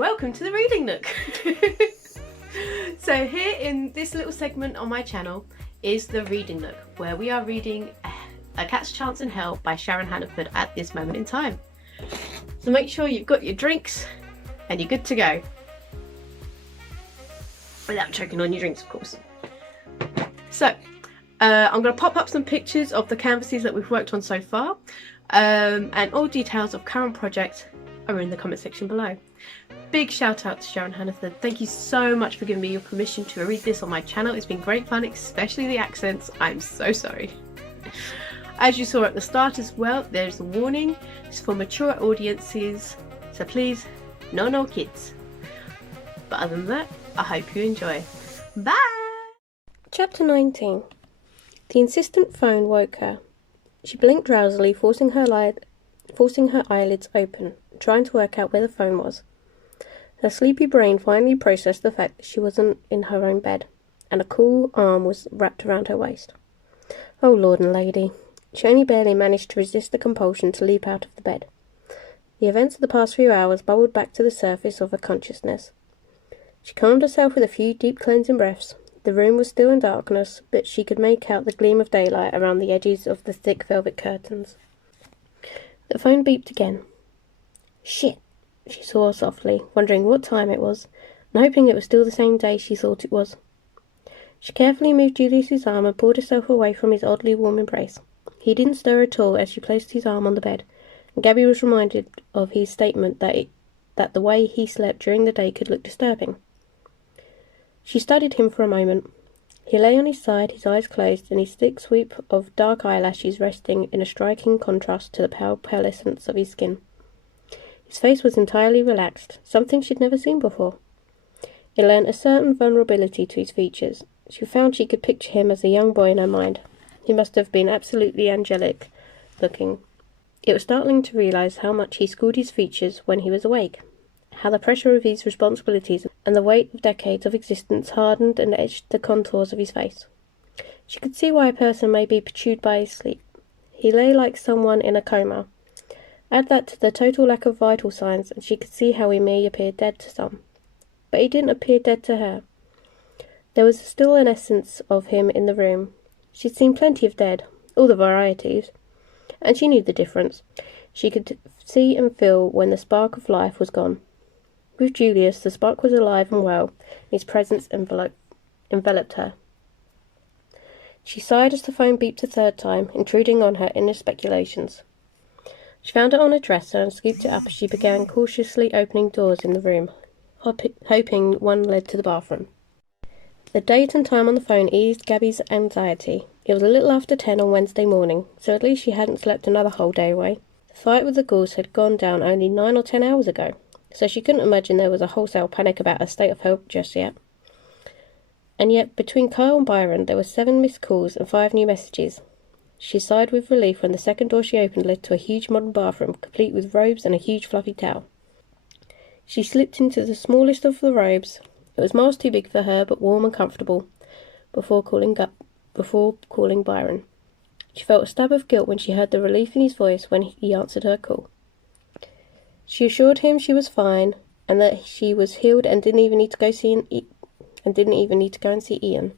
Welcome to the Reading Nook. So here in this little segment on my channel is the Reading Nook, where we are reading A Cat's Chance in Hell by Sharon Hannaford at this moment in time. So make sure you've got your drinks and you're good to go. Without choking on your drinks, of course. So I'm going to pop up some pictures of the canvases that we've worked on so far, and all details of current projects are in the comment section below. Big shout out to Sharon Hannaford. Thank you so much for giving me your permission to read this on my channel. It's been great fun, especially the accents. I'm so sorry. As you saw at the start as well, there's a warning. It's for mature audiences, so please, no kids. But other than that, I hope you enjoy. Bye! Chapter 19. The insistent phone woke her. She blinked drowsily, forcing her eyelids open, trying to work out where the phone was. Her sleepy brain finally processed the fact that she wasn't in her own bed, and a cool arm was wrapped around her waist. Oh Lord and Lady. She only barely managed to resist the compulsion to leap out of the bed. The events of the past few hours bubbled back to the surface of her consciousness. She calmed herself with a few deep cleansing breaths. The room was still in darkness, but she could make out the gleam of daylight around the edges of the thick velvet curtains. The phone beeped again. Shit, she swore softly, wondering what time it was, and hoping it was still the same day she thought it was. She carefully moved Julius's arm and pulled herself away from his oddly warm embrace. He didn't stir at all as she placed his arm on the bed, and Gabby was reminded of his statement that the way he slept during the day could look disturbing. She studied him for a moment. He lay on his side, his eyes closed, and his thick sweep of dark eyelashes resting in a striking contrast to the pale pallescence of his skin. His face was entirely relaxed, something she'd never seen before. It lent a certain vulnerability to his features. She found she could picture him as a young boy in her mind. He must have been absolutely angelic looking. It was startling to realise how much he schooled his features when he was awake, how the pressure of his responsibilities and the weight of decades of existence hardened and etched the contours of his face. She could see why a person may be perturbed by his sleep. He lay like someone in a coma. Add that to the total lack of vital signs, and she could see how he may appear dead to some. But he didn't appear dead to her. There was still an essence of him in the room. She'd seen plenty of dead, all the varieties, and she knew the difference. She could see and feel when the spark of life was gone. With Julius, the spark was alive and well, and his presence enveloped her. She sighed as the phone beeped a third time, intruding on her inner speculations. She found it on her dresser and scooped it up as she began cautiously opening doors in the room, hoping one led to the bathroom. The date and time on the phone eased Gabby's anxiety. It was a little after 10 on Wednesday morning, so at least she hadn't slept another whole day away. The fight with the ghouls had gone down only 9 or 10 hours ago, so she couldn't imagine there was a wholesale panic about her state of health just yet. And yet, between Kyle and Byron, there were 7 missed calls and 5 new messages. She sighed with relief when the second door she opened led to a huge modern bathroom, complete with robes and a huge fluffy towel. She slipped into the smallest of the robes. It was miles too big for her, but warm and comfortable, before calling Byron. She felt a stab of guilt when she heard the relief in his voice when he answered her call. She assured him she was fine, and that she was healed and didn't even need to go and see Ian.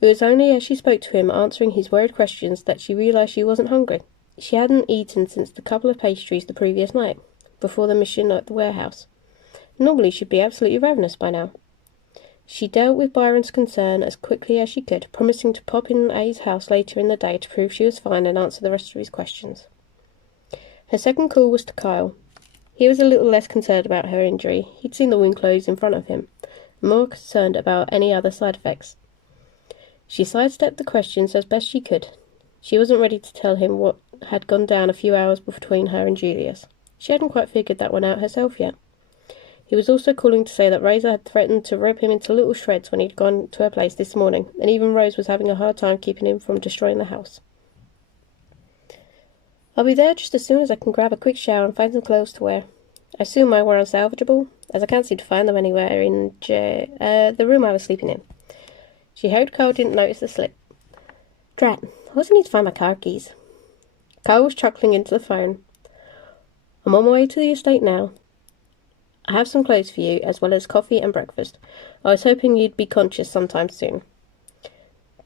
It was only as she spoke to him, answering his worried questions, that she realised she wasn't hungry. She hadn't eaten since the couple of pastries the previous night, before the mission at the warehouse. Normally she'd be absolutely ravenous by now. She dealt with Byron's concern as quickly as she could, promising to pop in at his house later in the day to prove she was fine and answer the rest of his questions. Her second call was to Kyle. He was a little less concerned about her injury. He'd seen the wound close in front of him, and more concerned about any other side effects. She sidestepped the questions as best she could. She wasn't ready to tell him what had gone down a few hours between her and Julius. She hadn't quite figured that one out herself yet. He was also calling to say that Razor had threatened to rip him into little shreds when he'd gone to her place this morning, and even Rose was having a hard time keeping him from destroying the house. I'll be there just as soon as I can grab a quick shower and find some clothes to wear. I assume mine were unsalvageable, as I can't seem to find them anywhere in the room I was sleeping in. She hoped Carl didn't notice the slip. Drat, I also need to find my car keys. Carl was chuckling into the phone. I'm on my way to the estate now. I have some clothes for you, as well as coffee and breakfast. I was hoping you'd be conscious sometime soon.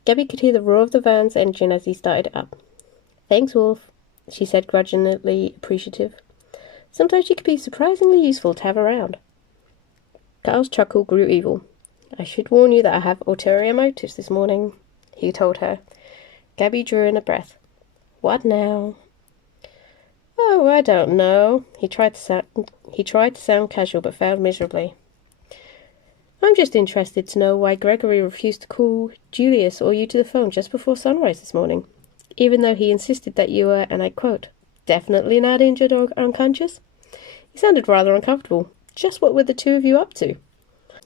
Gabby could hear the roar of the van's engine as he started it up. Thanks, Wolf, she said, grudgingly appreciative. Sometimes you could be surprisingly useful to have around. Carl's chuckle grew evil. I should warn you that I have ulterior motives this morning, he told her. Gabby drew in a breath. What now? Oh, I don't know. He tried to sound casual, but failed miserably. I'm just interested to know why Gregory refused to call Julius or you to the phone just before sunrise this morning, even though he insisted that you were, and I quote, definitely not injured or unconscious. He sounded rather uncomfortable. Just what were the two of you up to?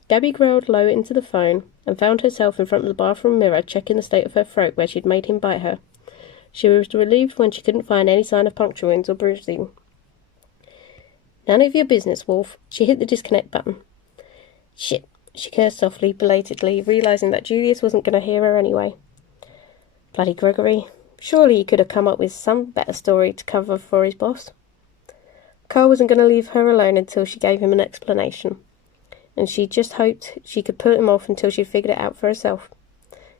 Gabby growled low into the phone and found herself in front of the bathroom mirror checking the state of her throat where she'd made him bite her. She was relieved when she couldn't find any sign of puncture wounds or bruising. None of your business, Wolf. She hit the disconnect button. Shit, she cursed softly, belatedly, realising that Julius wasn't going to hear her anyway. Bloody Gregory. Surely he could have come up with some better story to cover for his boss. Carl wasn't going to leave her alone until she gave him an explanation, and she just hoped she could put him off until she figured it out for herself.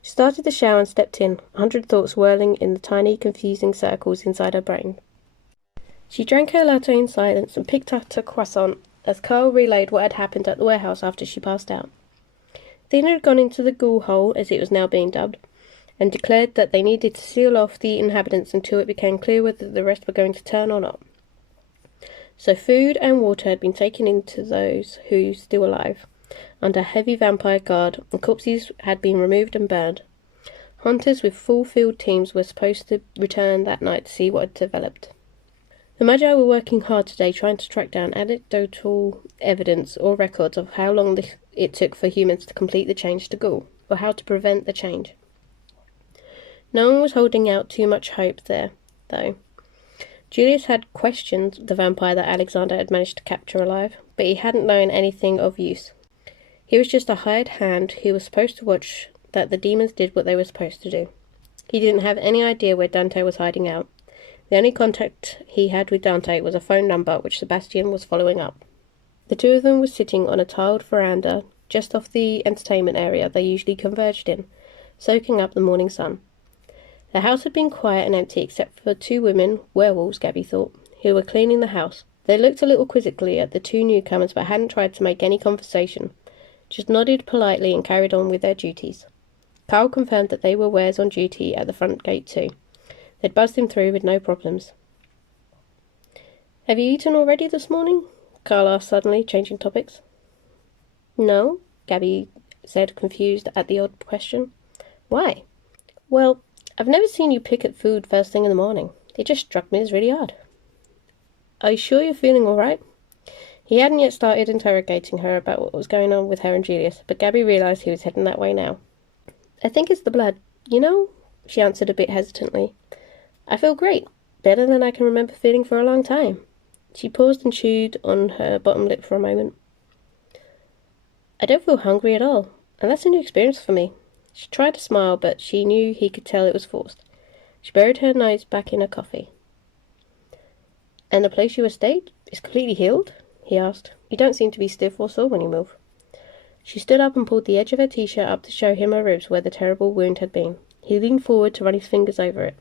She started the shower and stepped in, 100 thoughts whirling in the tiny, confusing circles inside her brain. She drank her latte in silence and picked up a croissant as Carl relayed what had happened at the warehouse after she passed out. Athena had gone into the ghoul hole, as it was now being dubbed, and declared that they needed to seal off the inhabitants until it became clear whether the rest were going to turn or not. So food and water had been taken into those who were still alive, under heavy vampire guard, and corpses had been removed and burned. Hunters with full field teams were supposed to return that night to see what had developed. The Magi were working hard today trying to track down anecdotal evidence or records of how long it took for humans to complete the change to ghoul, or how to prevent the change. No one was holding out too much hope there, though. Julius had questioned the vampire that Alexander had managed to capture alive, but he hadn't known anything of use. He was just a hired hand who was supposed to watch that the demons did what they were supposed to do. He didn't have any idea where Dante was hiding out. The only contact he had with Dante was a phone number which Sebastian was following up. The two of them were sitting on a tiled veranda just off the entertainment area they usually converged in, soaking up the morning sun. The house had been quiet and empty except for two women, werewolves Gabby thought, who were cleaning the house. They looked a little quizzically at the two newcomers but hadn't tried to make any conversation, just nodded politely and carried on with their duties. Carl confirmed that they were wares on duty at the front gate too. They'd buzzed him through with no problems. Have you eaten already this morning? Carl asked suddenly, changing topics. No, Gabby said, confused at the odd question. Why? Well, I've never seen you pick at food first thing in the morning. It just struck me as really odd. Are you sure you're feeling all right? He hadn't yet started interrogating her about what was going on with her and Julius, but Gabby realised he was heading that way now. I think it's the blood, you know, she answered a bit hesitantly. I feel great, better than I can remember feeling for a long time. She paused and chewed on her bottom lip for a moment. I don't feel hungry at all, and that's a new experience for me. She tried to smile, but she knew he could tell it was forced. She buried her nose back in her coffee. And the place you stayed is completely healed? He asked. You don't seem to be stiff or sore when you move. She stood up and pulled the edge of her t-shirt up to show him her ribs where the terrible wound had been. He leaned forward to run his fingers over it.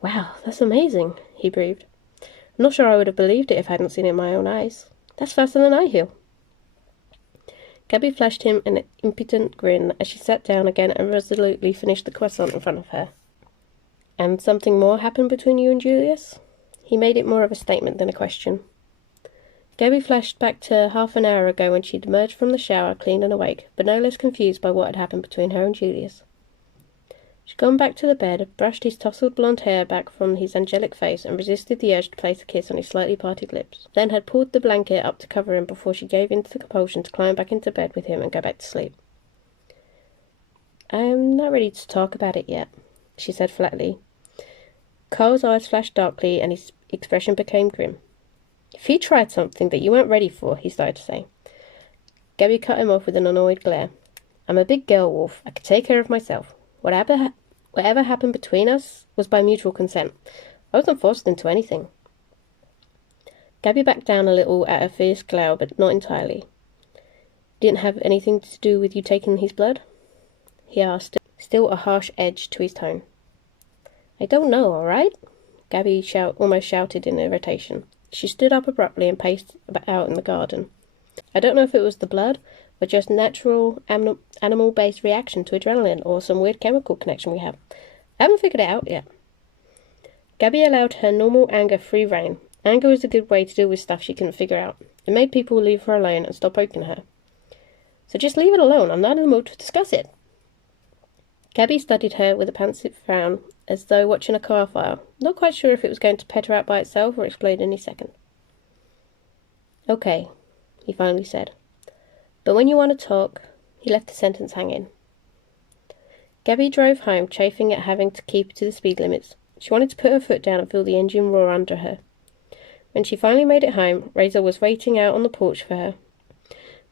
Wow, that's amazing, he breathed. I'm not sure I would have believed it if I hadn't seen it in my own eyes. That's faster than I heal. Gabby flashed him an impotent grin as she sat down again and resolutely finished the croissant in front of her. And something more happened between you and Julius? He made it more of a statement than a question. Gabby flashed back to half an hour ago when she'd emerged from the shower, clean and awake, but no less confused by what had happened between her and Julius. She'd gone back to the bed, brushed his tousled blonde hair back from his angelic face, and resisted the urge to place a kiss on his slightly parted lips, then had pulled the blanket up to cover him before she gave in to the compulsion to climb back into bed with him and go back to sleep. I'm not ready to talk about it yet, she said flatly. Carl's eyes flashed darkly, and his expression became grim. If he tried something that you weren't ready for, he started to say. Gabby cut him off with an annoyed glare. I'm a big girl, Wolf. I could take care of myself. Whatever happened between us was by mutual consent. I wasn't forced into anything. Gabby backed down a little at a fierce glow, but not entirely. Didn't have anything to do with you taking his blood? He asked, still a harsh edge to his tone. I don't know, all right? Gabby almost shouted in irritation. She stood up abruptly and paced out in the garden. I don't know if it was the blood, or just natural animal-based reaction to adrenaline, or some weird chemical connection we have. I haven't figured it out yet. Gabby allowed her normal anger free rein. Anger was a good way to deal with stuff she couldn't figure out. It made people leave her alone and stop poking her. So just leave it alone. I'm not in the mood to discuss it. Gabby studied her with a pensive frown, as though watching a car fire, not quite sure if it was going to petter out by itself or explode any second. Okay, he finally said. But when you want to talk, he left the sentence hanging. Gabby drove home, chafing at having to keep to the speed limits. She wanted to put her foot down and feel the engine roar under her. When she finally made it home, Razor was waiting out on the porch for her.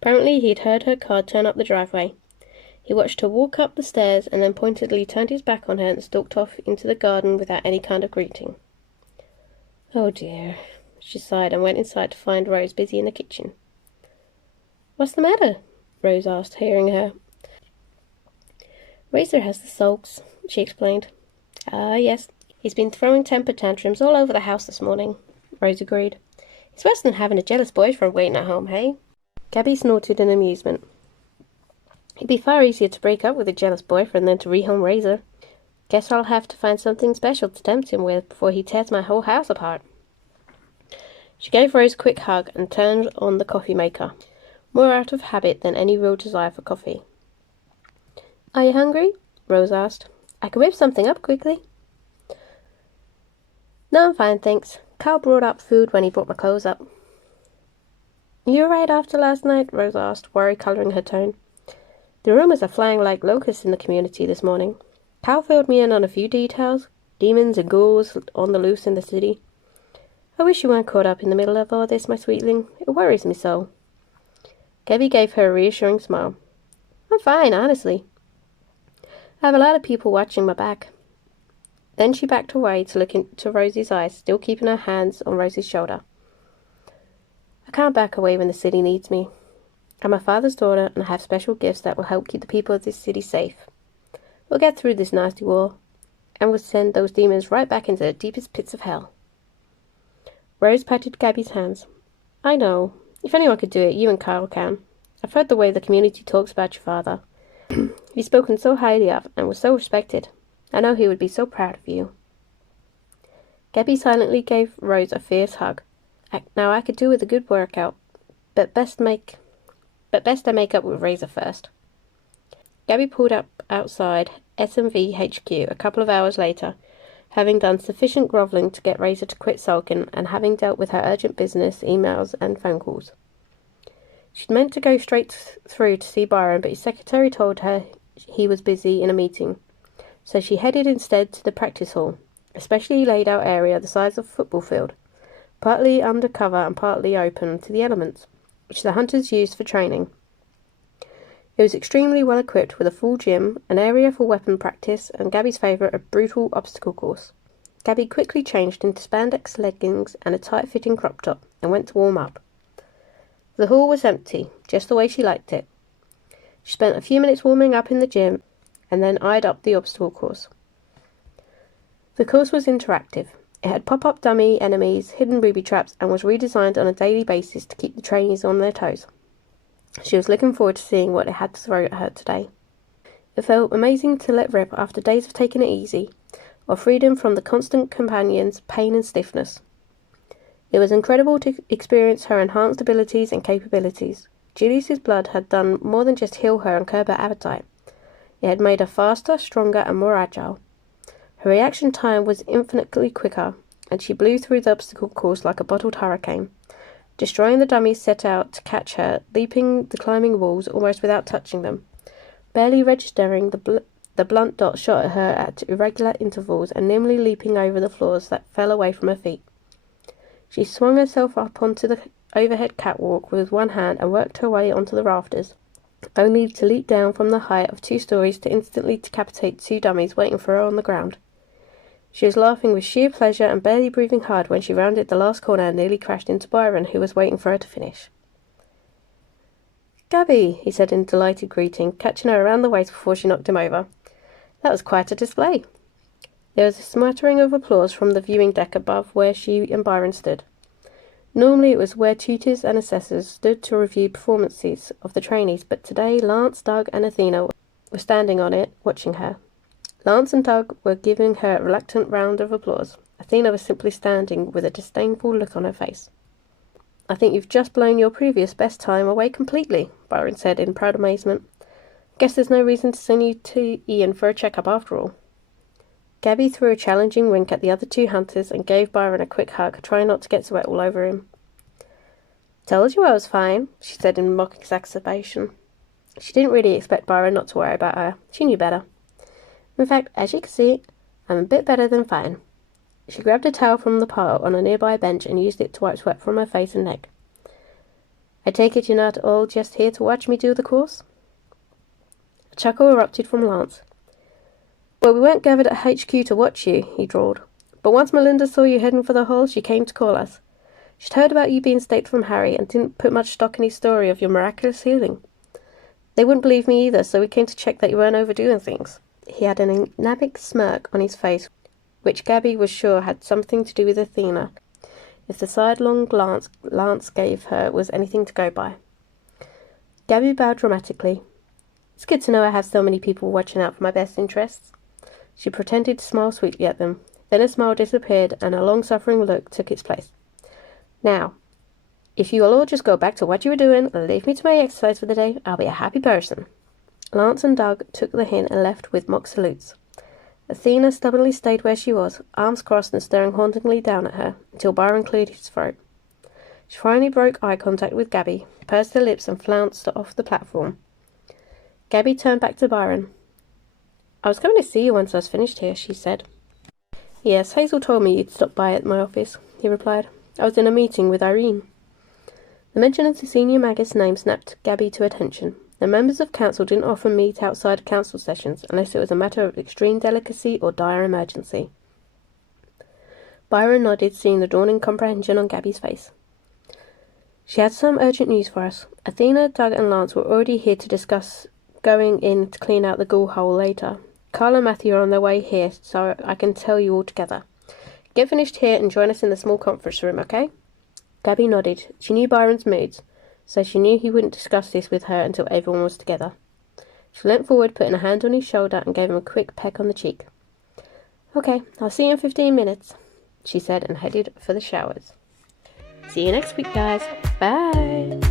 Apparently he'd heard her car turn up the driveway. He watched her walk up the stairs and then pointedly turned his back on her and stalked off into the garden without any kind of greeting. Oh dear, she sighed and went inside to find Rose busy in the kitchen. What's the matter? Rose asked, hearing her. Razor has the sulks, she explained. Ah, yes. He's been throwing temper tantrums all over the house this morning, Rose agreed. It's worse than having a jealous boyfriend waiting at home, hey? Gabby snorted in amusement. It'd be far easier to break up with a jealous boyfriend than to rehome Razor. Guess I'll have to find something special to tempt him with before he tears my whole house apart. She gave Rose a quick hug and turned on the coffee maker, more out of habit than any real desire for coffee. Are you hungry? Rose asked. I can whip something up quickly. No, I'm fine, thanks. Carl brought up food when he brought my clothes up. You all right after last night? Rose asked, worry colouring her tone. The rumours are flying like locusts in the community this morning. Carl filled me in on a few details. Demons and ghouls on the loose in the city. I wish you weren't caught up in the middle of all this, my sweetling. It worries me so. Gabby gave her a reassuring smile. I'm fine, honestly. I have a lot of people watching my back. Then she backed away to look into Rosie's eyes, still keeping her hands on Rosie's shoulder. I can't back away when the city needs me. I'm my father's daughter, and I have special gifts that will help keep the people of this city safe. We'll get through this nasty war, and we'll send those demons right back into the deepest pits of hell. Rose patted Gabby's hands. I know. If anyone could do it, you and Carl can. I've heard the way the community talks about your father. He's spoken so highly of, and was so respected. I know he would be so proud of you. Gabby silently gave Rose a fierce hug. Now I could do with a good workout, but best I make up with Razor first. Gabby pulled up outside SMV HQ a couple of hours later, having done sufficient grovelling to get Razor to quit sulking and having dealt with her urgent business, emails and phone calls. She'd meant to go straight through to see Byron, but his secretary told her he was busy in a meeting, so she headed instead to the practice hall, a specially laid out area the size of a football field, partly undercover and partly open to the elements, which the hunters used for training. It was extremely well equipped with a full gym, an area for weapon practice, and Gabby's favourite, a brutal obstacle course. Gabby quickly changed into spandex leggings and a tight-fitting crop top and went to warm up. The hall was empty, just the way she liked it. She spent a few minutes warming up in the gym and then eyed up the obstacle course. The course was interactive. It had pop-up dummy enemies, hidden booby traps, and was redesigned on a daily basis to keep the trainees on their toes. She was looking forward to seeing what it had to throw at her today. It felt amazing to let rip after days of taking it easy, or freedom from the constant companions' pain and stiffness. It was incredible to experience her enhanced abilities and capabilities. Julius's blood had done more than just heal her and curb her appetite. It had made her faster, stronger, and more agile. Her reaction time was infinitely quicker, and she blew through the obstacle course like a bottled hurricane, destroying the dummies set out to catch her, leaping the climbing walls almost without touching them, barely registering the blunt dot shot at her at irregular intervals and nimbly leaping over the floors that fell away from her feet. She swung herself up onto the overhead catwalk with one hand and worked her way onto the rafters, only to leap down from the height of 2 stories to instantly decapitate 2 dummies waiting for her on the ground. She was laughing with sheer pleasure and barely breathing hard when she rounded the last corner and nearly crashed into Byron, who was waiting for her to finish. "Gabby," he said in delighted greeting, catching her around the waist before she knocked him over. That was quite a display. There was a smattering of applause from the viewing deck above where she and Byron stood. Normally it was where tutors and assessors stood to review performances of the trainees, but today Lance, Doug and Athena were standing on it, watching her. Lance and Doug were giving her a reluctant round of applause. Athena was simply standing with a disdainful look on her face. "I think you've just blown your previous best time away completely," Byron said in proud amazement. "Guess there's no reason to send you to Ian for a checkup after all." Gabby threw a challenging wink at the other two hunters and gave Byron a quick hug, trying not to get sweat all over him. "Told you I was fine," she said in mock exacerbation. She didn't really expect Byron not to worry about her. She knew better. "In fact, as you can see, I'm a bit better than fine." She grabbed a towel from the pile on a nearby bench and used it to wipe sweat from her face and neck. "I take it you're not all just here to watch me do the course?" A chuckle erupted from Lance. "Well, we weren't gathered at HQ to watch you," he drawled. "But once Melinda saw you heading for the hall, she came to call us. She'd heard about you being staked from Harry and didn't put much stock in his story of your miraculous healing. They wouldn't believe me either, so we came to check that you weren't overdoing things." He had an enigmatic smirk on his face, which Gabby was sure had something to do with Athena, if the sidelong glance Lance gave her was anything to go by. Gabby bowed dramatically. "It's good to know I have so many people watching out for my best interests." She pretended to smile sweetly at them. Then her smile disappeared and a long-suffering look took its place. "Now, if you will all just go back to what you were doing and leave me to my exercise for the day, I'll be a happy person." Lance and Doug took the hint and left with mock salutes. Athena stubbornly stayed where she was, arms crossed and staring hauntingly down at her, until Byron cleared his throat. She finally broke eye contact with Gabby, pursed her lips and flounced off the platform. Gabby turned back to Byron. "I was coming to see you once I was finished here," she said. "Yes, Hazel told me you'd stop by at my office," he replied. "I was in a meeting with Irene." The mention of the senior magist's name snapped Gabby to attention. The members of council didn't often meet outside council sessions unless it was a matter of extreme delicacy or dire emergency. Byron nodded, seeing the dawning comprehension on Gabby's face. "She had some urgent news for us. Athena, Doug and Lance were already here to discuss going in to clean out the ghoul hole later. Carla and Matthew are on their way here, so I can tell you all together. Get finished here and join us in the small conference room, okay?" Gabby nodded. She knew Byron's moods, so she knew he wouldn't discuss this with her until everyone was together. She leant forward, putting a hand on his shoulder, and gave him a quick peck on the cheek. "Okay, I'll see you in 15 minutes, she said, and headed for the showers. "See you next week, guys. Bye!"